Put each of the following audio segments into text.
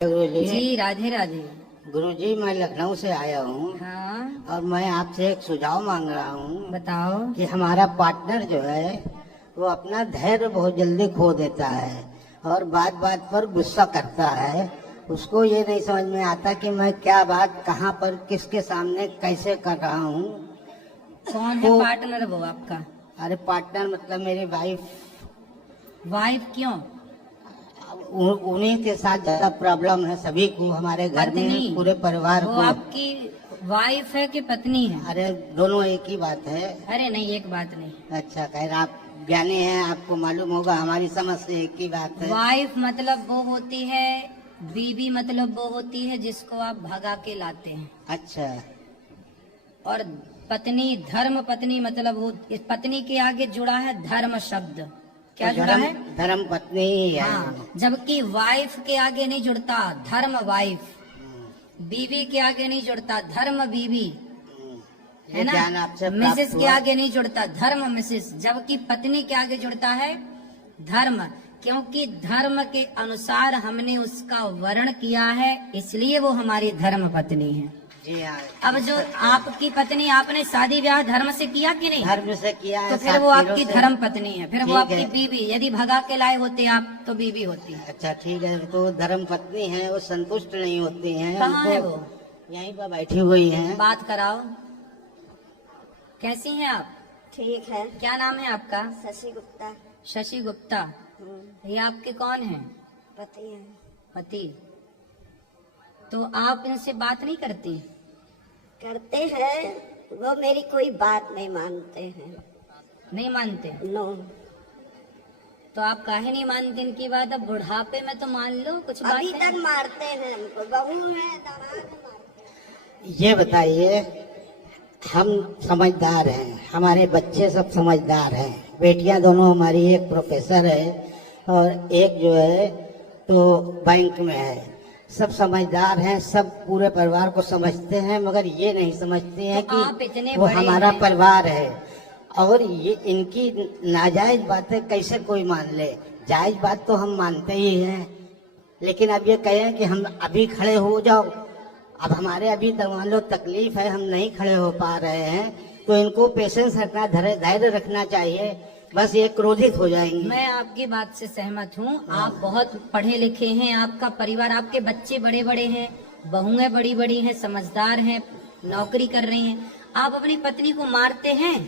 गुरुजी जी राधे राधे। गुरुजी, मैं लखनऊ से आया हूँ। हाँ और मैं आपसे एक सुझाव मांग रहा हूँ बताओ। कि हमारा पार्टनर जो है वो अपना धैर्य बहुत जल्दी खो देता है और बात बात पर गुस्सा करता है। उसको ये नहीं समझ में आता कि मैं क्या बात कहाँ पर किसके सामने कैसे कर रहा हूँ। कौन है तो पार्टनर वो आपका? अरे पार्टनर मतलब मेरी वाइफ। वाइफ क्यों? उन्हीं के साथ ज्यादा प्रॉब्लम है सभी को, हमारे घर पत्नी? में पूरे परिवार वो को। आपकी वाइफ है कि पत्नी है? अरे दोनों एक ही बात है। अरे नहीं, एक बात नहीं। अच्छा, खैर आप ज्ञानी हैं, आपको मालूम होगा, हमारी समझ से एक ही बात है। वाइफ मतलब वो होती है, बीवी मतलब वो होती है जिसको आप भगा के लाते हैं। अच्छा। और पत्नी, धर्म पत्नी मतलब वो, इस पत्नी के आगे जुड़ा है धर्म शब्द। क्या तो जुड़ा है? धर्म पत्नी ही है। हाँ, जबकि वाइफ के आगे नहीं जुड़ता धर्म वाइफ, बीवी के आगे नहीं जुड़ता धर्म बीवी, है ये ना? ज्ञान आपसे प्राप्त मिसेस के हुआ। आगे नहीं जुड़ता धर्म मिसेस, जबकि पत्नी के आगे जुड़ता है धर्म, क्योंकि धर्म के अनुसार हमने उसका वर्ण किया है, इसलिए वो हमारी धर्म पत्नी है। जी हाँ। अब जो आपकी पत्नी, आपने शादी ब्याह धर्म से किया कि नहीं? धर्म से किया है। तो फिर सात वो पीढ़ों आपकी से। धर्म पत्नी है, फिर वो ठीक आपकी है। बीवी। यदि भगा के लाए होते आप तो बीवी होती है। अच्छा ठीक है, तो धर्म पत्नी है, वो संतुष्ट नहीं होती हैं। कहाँ है वो? यहीं पर बैठी हुई हैं। बात कराओ। कैसी हैं आप? ठीक है। क्या नाम है आपका? शशि गुप्ता। शशि गुप्ता। ये आपके कौन हैं? पति है। पति। तो आप इनसे बात नहीं करती? करते हैं, वो मेरी कोई बात नहीं मानते हैं। नहीं मानते? नो। तो आप काहे नहीं मानते इनकी बात? अब बुढ़ापे में तो मान लो कुछ बात अभी है। तक मारते हैं हमको, बहू है दामाद है, मारते हैं। ये बताइए, हम समझदार हैं, हमारे बच्चे सब समझदार हैं, बेटियां दोनों हमारी, एक प्रोफेसर है और एक जो है तो बैंक में है। सब समझदार हैं, सब पूरे परिवार को समझते हैं, मगर ये नहीं समझते हैं तो आप कि इतने वो बड़े हमारा हैं। परिवार है। और ये इनकी नाजायज बातें कैसे कोई मान ले? जायज बात तो हम मानते ही हैं, लेकिन अब ये कहें कि हम अभी खड़े हो जाओ, अब हमारे अभी मान लो तकलीफ है, हम नहीं खड़े हो पा रहे हैं, तो इनको पेशेंस रखना, धैर्य रखना चाहिए, बस ये क्रोधित हो जाएंगे। मैं आपकी बात से सहमत हूँ। आप बहुत पढ़े लिखे हैं, आपका परिवार, आपके बच्चे बड़े बड़े हैं, बहुएं बड़ी बड़ी हैं, समझदार हैं, नौकरी कर रही हैं। आप अपनी पत्नी को मारते हैं?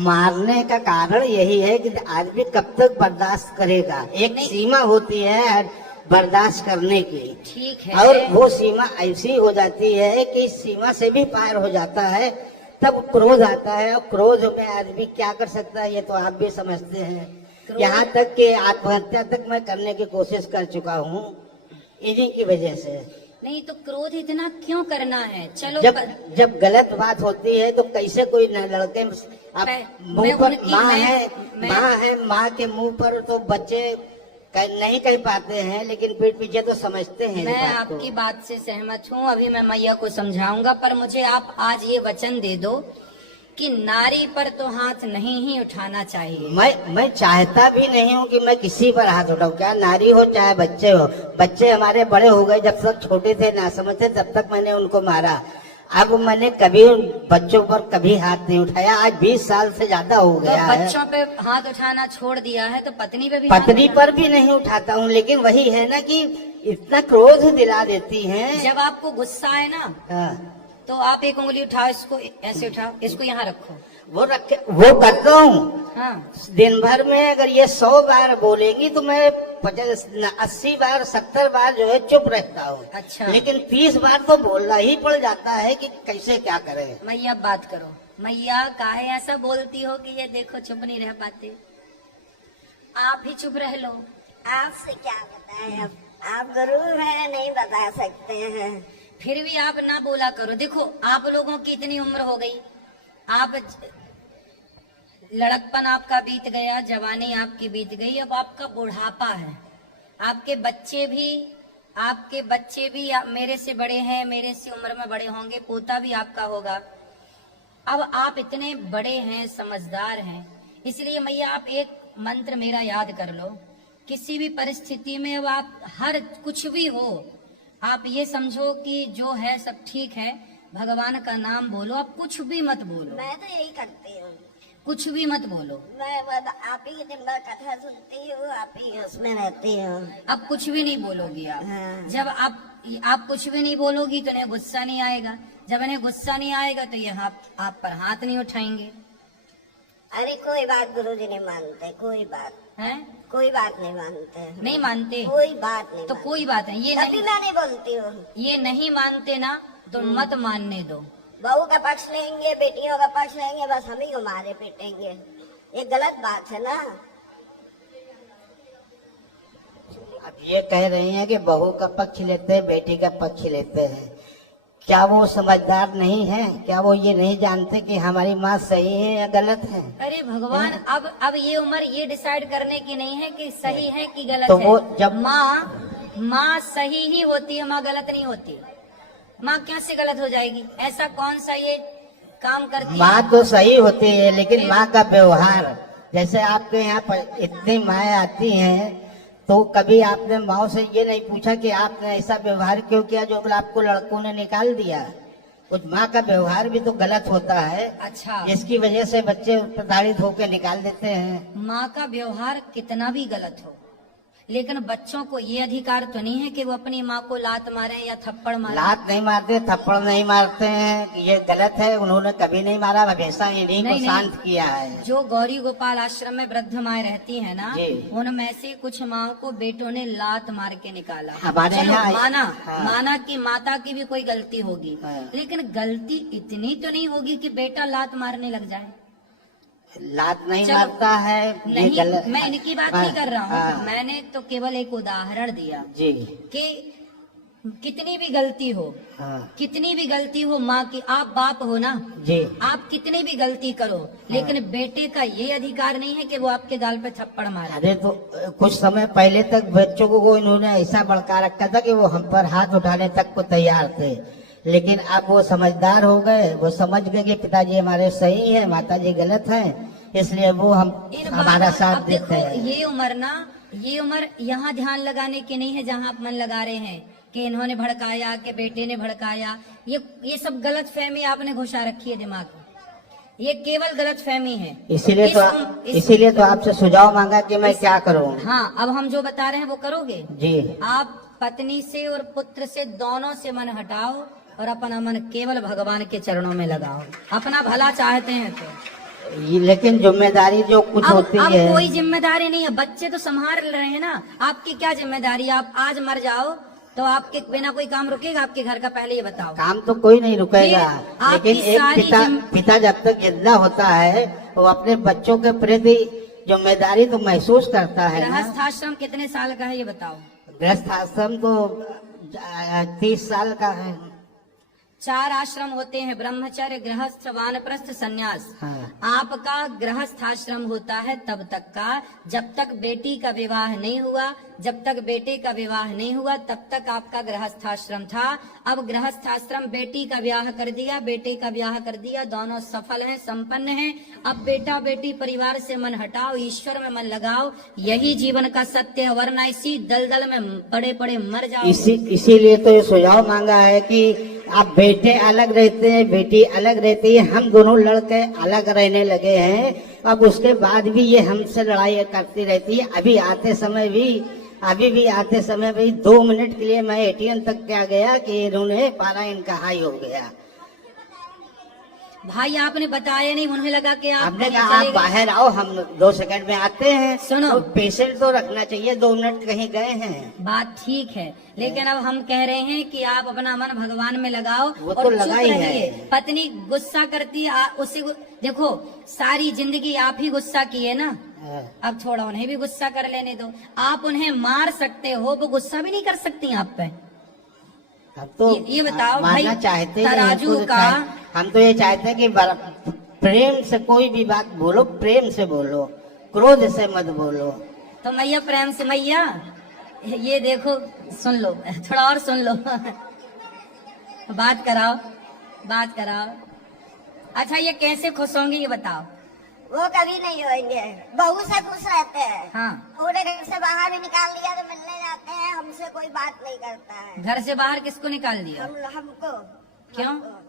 मारने का कारण यही है कि आदमी कब तक बर्दाश्त करेगा। एक सीमा होती है बर्दाश्त करने की। ठीक है। और वो सीमा ऐसी हो जाती है कि इस सीमा से भी पार हो जाता है, तब क्रोध आता है। और क्रोध में आदमी क्या कर सकता है, ये तो आप भी समझते हैं। यहाँ तक कि आत्महत्या तक मैं करने की कोशिश कर चुका हूँ इन्हीं की वजह से। नहीं तो क्रोध इतना क्यों करना है? चलो जब गलत बात होती है तो कैसे कोई न लड़के मुंह पर, माँ है, माँ के मुंह पर तो बच्चे नहीं कह पाते हैं, लेकिन पीठ पीछे तो समझते हैं। मैं आपकी बात से सहमत हूँ, अभी मैं मैया को समझाऊंगा, पर मुझे आप आज ये वचन दे दो कि नारी पर तो हाथ नहीं ही उठाना चाहिए। मैं चाहता भी नहीं हूँ कि मैं किसी पर हाथ उठाऊं, क्या नारी हो चाहे बच्चे हो। बच्चे हमारे बड़े हो गए, जब तक छोटे थे ना समझते तब तक मैंने उनको मारा। अब मैंने कभी बच्चों पर कभी हाथ नहीं उठाया, आज 20 साल से ज्यादा हो गया है। बच्चों पे हाथ उठाना छोड़ दिया है तो पत्नी पे भी? पत्नी पर भी नहीं उठाता हूँ, लेकिन वही है ना कि इतना क्रोध दिला देती हैं। जब आपको गुस्सा है ना, हाँ। तो आप एक उंगली उठाओ, इसको ऐसे उठाओ, इसको यहाँ रखो। वो करता हूँ। हाँ। दिन भर में अगर ये 100 बार बोलेंगी तो मैं 80 बार 70 बार जो है चुप रहता हूँ। अच्छा। लेकिन 30 बार तो बोलना ही पड़ जाता है कि कैसे क्या करें। मैया बात करो। मैया काहे ऐसा बोलती हो कि ये देखो चुप नहीं रह पाते? आप ही चुप रह लो। आपसे क्या बताएं, अब आप गुरु हैं, नहीं बता सकते हैं। फिर भी आप ना बोला करो। देखो आप लोगों की इतनी उम्र हो गई, आप लड़कपन आपका बीत गया, जवानी आपकी बीत गई, अब आपका बुढ़ापा है। आपके बच्चे भी मेरे से बड़े हैं, मेरे से उम्र में बड़े होंगे, पोता भी आपका होगा। अब आप इतने बड़े हैं, समझदार हैं, इसलिए मैया आप एक मंत्र मेरा याद कर लो किसी भी परिस्थिति में अब आप हर कुछ भी हो, आप ये समझो कि जो है सब ठीक है, भगवान का नाम बोलो, आप कुछ भी मत बोलो, मैं तो यही करती हूँ। कुछ भी मत बोलो। मैं बस आप ही की दिन भर कथा सुनती हूँ, आप ही उसमें रहती हूँ। अब कुछ भी नहीं बोलोगी आप। हाँ। जब आप कुछ भी नहीं बोलोगी तो इन्हें गुस्सा नहीं आएगा, जब इन्हें गुस्सा नहीं आएगा तो ये आप पर हाथ नहीं उठाएंगे। अरे कोई बात गुरुजी नहीं मानते, कोई बात, हैं? कोई बात नहीं मानते। नहीं मानते कोई बात नहीं तो मानते। कोई बात नहीं, तभी मैं नहीं बोलती हूँ। ये नहीं मानते ना तो मत मानने दो। बहू का पक्ष लेंगे, बेटियों का पक्ष लेंगे, बस हम ही को मारे पीटेंगे, ये गलत बात है ना। अब ये कह रही हैं कि बहू का पक्ष लेते हैं, बेटी का पक्ष लेते हैं। क्या वो समझदार नहीं है? क्या वो ये नहीं जानते कि हमारी माँ सही है या गलत है? अरे भगवान, अब ये उम्र ये डिसाइड करने की नहीं है कि सही है कि गलत तो है। वो जब माँ सही ही होती है, माँ गलत नहीं होती। माँ क्या से गलत हो जाएगी? ऐसा कौन सा ये काम करती है? माँ तो सही होती है, लेकिन माँ का व्यवहार, जैसे आपके यहाँ पर इतनी माएँ आती हैं, तो कभी आपने माँ से ये नहीं पूछा कि आपने ऐसा व्यवहार क्यों किया जो आपको लड़कों ने निकाल दिया? कुछ माँ का व्यवहार भी तो गलत होता है, अच्छा, जिसकी वजह से बच्चे प्रताड़ित होकर निकाल देते हैं। माँ का व्यवहार कितना भी गलत हो, लेकिन बच्चों को ये अधिकार तो नहीं है कि वो अपनी माँ को लात मारे या थप्पड़ मारे। लात नहीं मारते, थप्पड़ नहीं मारते हैं, ये गलत है। उन्होंने कभी नहीं मारा, हमेशा इन्हीं को शांत किया है। जो गौरी गोपाल आश्रम में वृद्ध माएँ रहती हैं ना, जी। उनमें से कुछ माँ को बेटों ने लात मार के निकाला। हमारे चलो, यहाँ माना कि माता की भी कोई गलती होगी, हाँ। लेकिन गलती इतनी तो नहीं होगी कि बेटा लात मारने लग जाए। लात नहीं चलो, मारता है, ये नहीं, गलत। मैं इनकी बात नहीं कर रहा हूँ, हाँ। मैंने तो केवल एक उदाहरण दिया जी कि कितनी भी गलती हो, हाँ कितनी भी गलती हो माँ की, आप बाप हो ना, जी आप कितनी भी गलती करो, लेकिन बेटे का ये अधिकार नहीं है कि वो आपके गाल पे थप्पड़ मारे। अरे तो कुछ समय पहले तक बच्चों को इन्होंने ऐसा भड़का रखा था कि वो हम पर हाथ उठाने तक को तैयार थे, लेकिन अब वो समझदार हो गए, वो समझ गए कि पिताजी हमारे सही है, माताजी गलत है, इसलिए वो हमारा साथ देते हैं। ये उम्र यहाँ ध्यान लगाने की नहीं है जहाँ आप मन लगा रहे हैं कि इन्होंने भड़काया, कि बेटे ने भड़काया। ये सब गलत फहमी आपने घुसा रखी है दिमाग में, ये केवल गलत फहमी है। इसीलिए तो आपसे सुझाव मांगा कि मैं क्या करूं। हाँ, अब हम जो बता रहे हैं वो करोगे जी। आप पत्नी से और पुत्र से दोनों से मन हटाओ और अपना मन केवल भगवान के चरणों में लगाओ। अपना भला चाहते हैं तो, लेकिन जिम्मेदारी जो कुछ होती अब है, कोई जिम्मेदारी नहीं है, बच्चे तो संभाल रहे हैं ना। आपकी क्या जिम्मेदारी? आप आज मर जाओ तो आपके बिना कोई काम रुकेगा आपके घर का? पहले ये बताओ। काम तो कोई नहीं रुकेगा, लेकिन एक पिता जब तक जिंदा होता है वो अपने बच्चों के प्रति जिम्मेदारी तो महसूस करता है। गृहस्थाश्रम कितने साल का है ये बताओ? गृहस्थाश्रम तो 30 साल का है। 4 आश्रम होते हैं, ब्रह्मचर्य, गृहस्थ, वानप्रस्थ, संन्यास। हाँ। आपका गृहस्थाश्रम होता है तब तक का जब तक बेटी का विवाह नहीं हुआ, जब तक बेटे का विवाह नहीं हुआ तब तक आपका गृहस्थाश्रम था। अब गृहस्थाश्रम, बेटी का ब्याह कर दिया, बेटे का ब्याह कर दिया, दोनों सफल हैं, संपन्न हैं। अब बेटा बेटी परिवार से मन हटाओ, ईश्वर में मन लगाओ, यही जीवन का सत्य है, वरना इसी दलदल में पड़े पड़े मर जाओ। इसीलिए तो ये सुझाव मांगा है कि आप बेटे अलग रहते हैं, बेटी अलग रहती है, हम दोनों लड़के अलग रहने लगे हैं। अब उसके बाद भी ये हमसे लड़ाई करती रहती है। अभी भी आते समय भी 2 मिनट के लिए मैं एटीएम तक क्या गया कि इन्होंने पारा इनका हाई हो गया। भाई आपने बताया नहीं, उन्हें लगा कि आपने कहा आप बाहर आओ, हम 2 सेकंड में आते हैं। सुनो, तो पेशेंट तो रखना चाहिए, 2 मिनट कहीं गए हैं, बात ठीक है, लेकिन अब हम कह रहे हैं कि आप अपना मन भगवान में लगाओ वो और तो चुप लगा ही है। रहिए। पत्नी गुस्सा करती है, उसी देखो सारी जिंदगी आप ही गुस्सा किए ना, अब थोड़ा उन्हें भी गुस्सा कर लेने दो। आप उन्हें मार सकते हो, वो गुस्सा भी नहीं कर सकती आप पे। तो ये बताओ भाई, चाहते तराजू का हम तो ये चाहते हैं कि प्रेम से कोई भी बात बोलो, प्रेम से बोलो, क्रोध से मत बोलो। तो मैया प्रेम से, मैया ये देखो, सुन लो, थोड़ा और सुन लो बात कराओ। अच्छा ये कैसे खुश होंगे ये बताओ? वो कभी नहीं होंगे। बहू से खुश रहते हैं। हाँ। पूरे घर से बाहर भी निकाल दिया तो मिलने जाते हैं, हमसे कोई बात नहीं करता है। घर से बाहर किसको निकाल दिया? हमको। क्यों? हमको।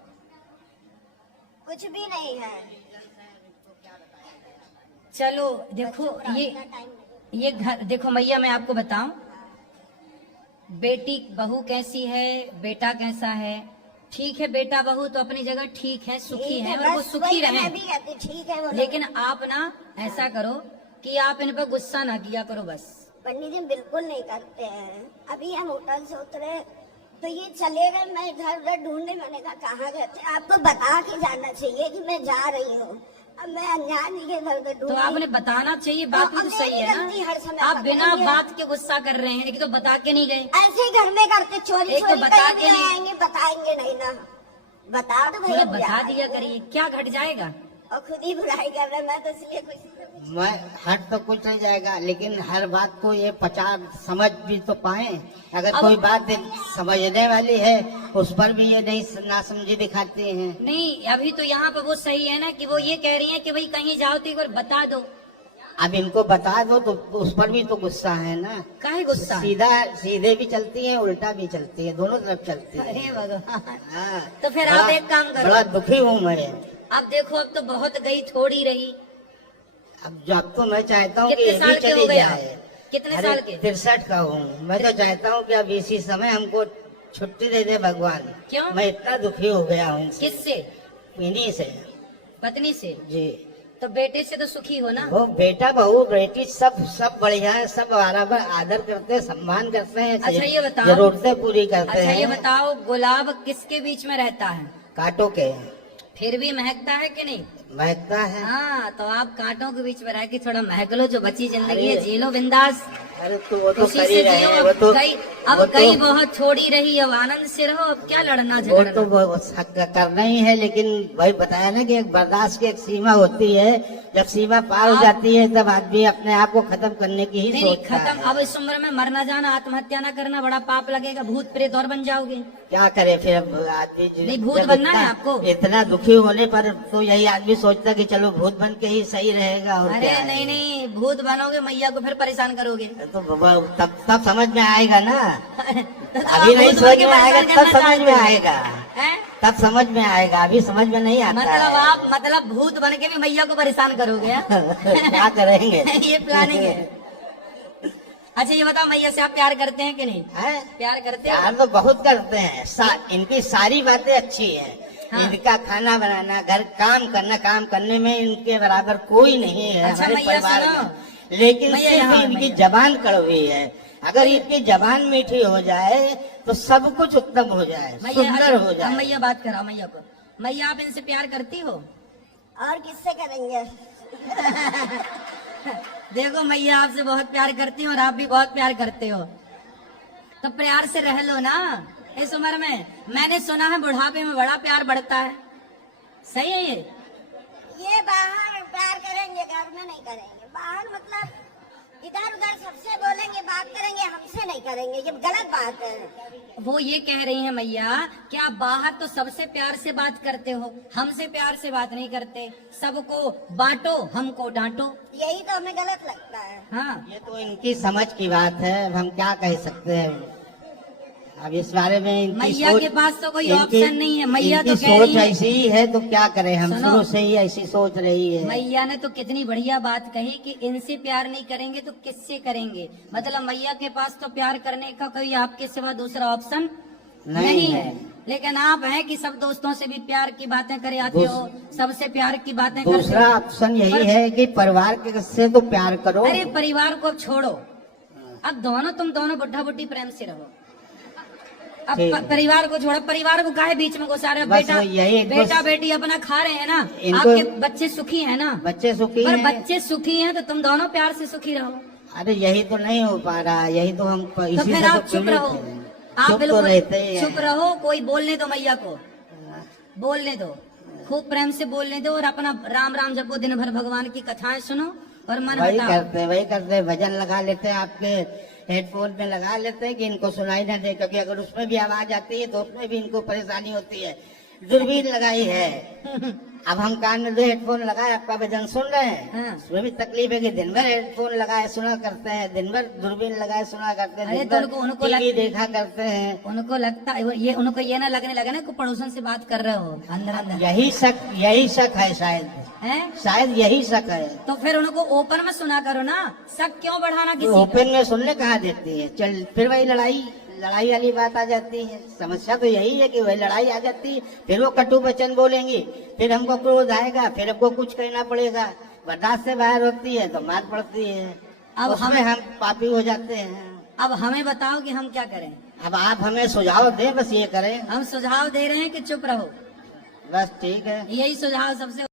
कुछ भी नहीं है। चलो देखो ये घर देखो मैया, मैं आपको बताऊं, बेटी बहू कैसी है, बेटा कैसा है। ठीक है, बेटा बहू तो अपनी जगह ठीक है, सुखी है, और वो सुखी रहे। मैं भी कहती ठीक है वो लोग। लेकिन आप ना ऐसा करो कि आप इन पर गुस्सा ना किया करो बस। पंडित जी बिल्कुल नहीं करते हैं। अभी हम होटल से उतरे तो ये चले गए, मैं इधर उधर ढूंढने, मैंने कहा कहाँ गए थे, आपको बता के जाना चाहिए कि मैं जा रही हूँ। अब मैं अनजान ही इधर उधर तो ढूंढ आपने बताना चाहिए, बात भी तो सही है ना। आप बिना बात के गुस्सा कर रहे हैं, लेकिन तो बता के नहीं गए। ऐसे ही घर में करते चोरी एक तो चोरी बता कहीं के नहीं- आएंगे, बताएंगे नहीं ना। बता दो थोड़ा भैया, बता दिया करिए, क्या घट जाएगा। और खुद ही बुराई कर रहे, मैं तो इसलिए कुछ मैं हट तो कुछ नहीं जाएगा, लेकिन हर बात को ये पचार समझ भी तो पाए। अगर अब- कोई बात समझने वाली है उस पर भी ये नहीं नासमझी दिखाते हैं। नहीं, अभी तो यहाँ पे वो सही है ना कि वो ये कह रही है कि भाई कहीं जाओ तो एक बार बता दो। अब इनको बता दो तो उस पर भी तो गुस्सा है ना। काहे गुस्सा? सीधे भी चलती है, उल्टा भी चलती है, दोनों तरफ चलती है। अरे भगवान। हाँ। तो फिर आप एक काम करो। बड़ा दुखी हूँ मैं। अब देखो, अब तो बहुत गई, थोड़ी रही। अब तो मैं चाहता हूँ कि कितने ये साल भी के हो चली गए आप? जाए। कितने अरे, साल के? 63 का हूँ। मैं तो चाहता हूँ कि अब इसी समय हमको छुट्टी दे दे भगवान। क्यों? मैं इतना दुखी हो गया हूँ इनसे। किससे? इन्हीं से। पत्नी से? जी। तो बेटे से तो सुखी हो ना। वो बेटा बहू बेटी सब बढ़िया है, सब बराबर आदर करते हैं, सम्मान करते हैं। अच्छा, ये बताओ। जरूरतें पूरी करते अच्छा, ये हैं। बताओ, गुलाब किसके बीच में रहता है? कांटों के। फिर भी महकता है कि नहीं? महकता है। हाँ, तो आप कांटों के बीच में रह के थोड़ा महक लो, जो बची जिंदगी है अरे, जी लो बिंदास। अरे तो वो तो खुशी कर ही से रहे जियो। हैं। वो तो अब वो कई तो- बहुत छोड़ी रही, अब आनंद से रहो, अब क्या लड़ना वो झगड़ना। तो करना ही है, लेकिन भाई बताया ना कि एक बर्दाश्त की एक सीमा होती है। जब सीमा पार हो जाती है तब आदमी अपने आप को खत्म करने की ही नहीं नहीं, सोचता खत्म। है। अब इस उम्र में मरना जाना, आत्महत्या ना करना, बड़ा पाप लगेगा, भूत प्रेत और बन जाओगे। क्या करे फिर अब आदमी नहीं, भूत जब बनना इतना- है आपको। इतना दुखी होने पर तो यही आदमी सोचता कि चलो भूत बन के ही सही रहेगा। और अरे क्या है। नहीं नहीं, भूत बनोगे मैया को फिर परेशान करोगे। तो तब समझ में आएगा ना। तो अभी आप नहीं भूत समझ बन के में आएगा, परेशान तब करना समझ में चाहते हो। आएगा। हैं? तब समझ में आएगा, अभी समझ में नहीं आता मतलब है। आप भूत बन के भी मैया को परेशान करोगे हाँ? क्या करेंगे। ये प्लानिंग है। अच्छा, ये बताओ, मैया से आप प्यार करते हैं कि नहीं? हैं? प्यार करते हैं? प्यार तो बहुत करते हैं। इनकी सारी बातें अच्छी हैं। हाँ। इनका खाना बनाना, घर काम करने में इनके बराबर कोई नहीं है अच्छा, हमारे मैया परिवार सुनो। में। लेकिन मैया सिर्फ यहाँ, इनकी मैया। जबान कड़वी है। अगर इनकी जबान मीठी हो जाए तो सब कुछ उत्तम हो जाए, सुंदर हो अब जाए। मैया बात करो मैया को। मैया, आप इनसे प्यार करती हो? और किससे करेंगे। देखो मैया, आपसे बहुत प्यार करती हूँ और आप भी बहुत प्यार करते हो, तो प्यार से रह लो ना इस उम्र में। मैंने सुना है बुढ़ापे में बड़ा प्यार बढ़ता है, सही है ये बाहर प्यार करेंगे, घर में नहीं करेंगे। बाहर मतलब इधर उधर सबसे बोलेंगे, बात करेंगे, हमसे नहीं करेंगे, ये गलत बात है। वो ये कह रही है मैया कि आप बाहर तो सबसे प्यार से बात करते हो, हमसे प्यार से बात नहीं करते। सबको बांटो, हमको डांटो। यही तो हमें गलत लगता है। हाँ, ये तो इनकी समझ की बात है, अब हम क्या कह सकते हैं। अब इस बारे में इनकी मैया सोच- के पास तो कोई इनकी- ऑप्शन नहीं है। मैया तो इनकी कह सोच रही है, ऐसी ही है तो क्या करें हम। सुनो। शुरू से ही ऐसी सोच रही है। मैया ने तो कितनी बढ़िया बात कही कि इनसे प्यार नहीं करेंगे तो किससे करेंगे। मतलब मैया के पास तो प्यार करने का कोई आपके सिवा दूसरा ऑप्शन नहीं है। लेकिन आप हैं कि सब दोस्तों से भी प्यार की बातें करे आते हो, सबसे प्यार की बातें करते दूसरा हो। ऑप्शन यही पर- है कि परिवार के से तो प्यार करो। अरे परिवार को अब छोड़ो, अब तुम दोनों बुढ़ा बुढ़ी प्रेम से रहो। अब ठीक। परिवार को छोड़ो, परिवार को काहे बीच में घुसा रहे हो? बस बेटा वो यही इनको- बेटा बेटी अपना खा रहे हैं ना, इनको- आपके बच्चे सुखी हैं ना। बच्चे सुखी पर हैं। बच्चे सुखी हैं तो तुम दोनों प्यार से सुखी रहो। अरे यही तो नहीं हो पा रहा, यही तो हम तो इसी फिर से आप तो चुप पीड़ित रहो, हैं। आप चुप तो बिल्कुल रहते ही हैं। चुप रहो। कोई बोलने दो मैया को, बोलने दो, खूब प्रेम से बोलने दो और अपना राम राम जपो, दिन भर भगवान की कथाएं सुनो और मन वही हटाओ। वही करते हैं। भजन लगा लेते हैं, आपके हेडफोन में लगा लेते हैं कि इनको सुनाई ना दे, क्योंकि अगर उसमें भी आवाज आती है तो उसमें भी इनको परेशानी होती है। दूरबीन लगाई है। अब हम कान में 2 हेडफोन लगाए, आपका भजन सुन रहे हैं। हाँ। उसमें भी तकलीफ है कि दिन भर हेडफोन लगाए सुना करते हैं, दिन भर दूरबीन लगाए सुना करते हैं, अरे दिन तो भर उनको टीवी देखा करते हैं। उनको लगता है ये, उनको ये ना लगने लगे ना कि पड़ोसन से बात कर रहे हो अंदर अंदर, यही शक है शायद, है? शायद यही शक है। तो फिर उनको ओपन में सुना करो ना, शक क्यों बढ़ाना किसी ओपन में सुनने कहाँ देती है। चल फिर वही लड़ाई वाली बात आ जाती है। समस्या तो यही है कि वही लड़ाई आ जाती है, फिर वो कटु वचन बोलेंगी, फिर हमको क्रोध आएगा, फिर हमको कुछ कहना पड़ेगा, बर्दाश्त से बाहर होती है तो मार पड़ती है। अब उसमें हम पापी हो जाते हैं। अब हमें बताओ कि हम क्या करें। अब आप हमें सुझाव दें, बस ये करें। हम सुझाव दे रहे हैं कि चुप रहो, बस ठीक है। यही सुझाव सबसे